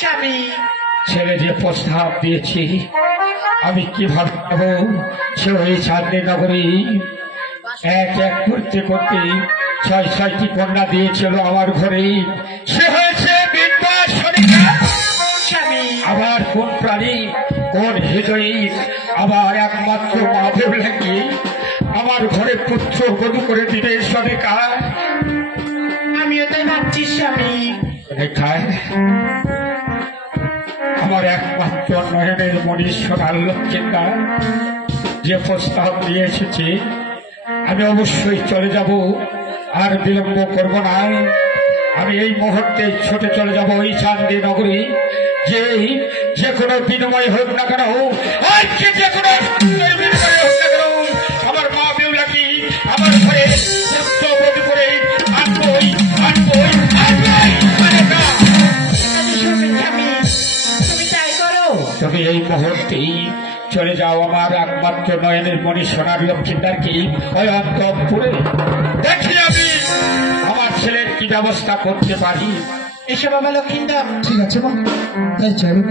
স্বামী ছেলে যে প্রস্তাব দিয়েছি আমি কিভাবে পাব? সে ওই চাঁদনি নগরী এক এক করতে করতে 6-6টি কন্যা দিয়েছিল আমার ঘরে। সে হয়েছে বিদ্যাসরিকা। স্বামী আবার কোন প্রাণী কোন হৃদয়ে আবার একমাত্র মাধব লাগে আমার ঘরে পুত্র বধূ করে দিবে সনিকা। আমিও তাই ভাবছি স্বামী। রেখায় আমার একমাত্র নয়নের মণি সোনার লক্ষ্মীটা যে প্রস্তাব নিয়ে এসেছে আমি অবশ্যই চলে যাব, আর বিলম্ব করব না। আমি এই মুহূর্তে ছুটে চলে যাব ওই চাঁদনি নগরী। যে কোনো বিনিময় হোক না কেন, আজকে যে কোনো বিনিময় হোক না কেন, আমার মা বেউলাকে আমার ঘরে পুত্র বধূ করে আনবই আনবই আনবই। স্বামী তুমি তাই করো। তবে এই মুহূর্তেই চলে যাও আমার একমাত্র নয়নের মণি সোনার লক্ষ্মীদারকে ওই অন্তঃপুরে। দেখি আমি আমার ছেলের কি ব্যবস্থা করতে পারি। এসো বাবা লক্ষ্মীন্দর। ঠিক আছে মা, তাই চলো।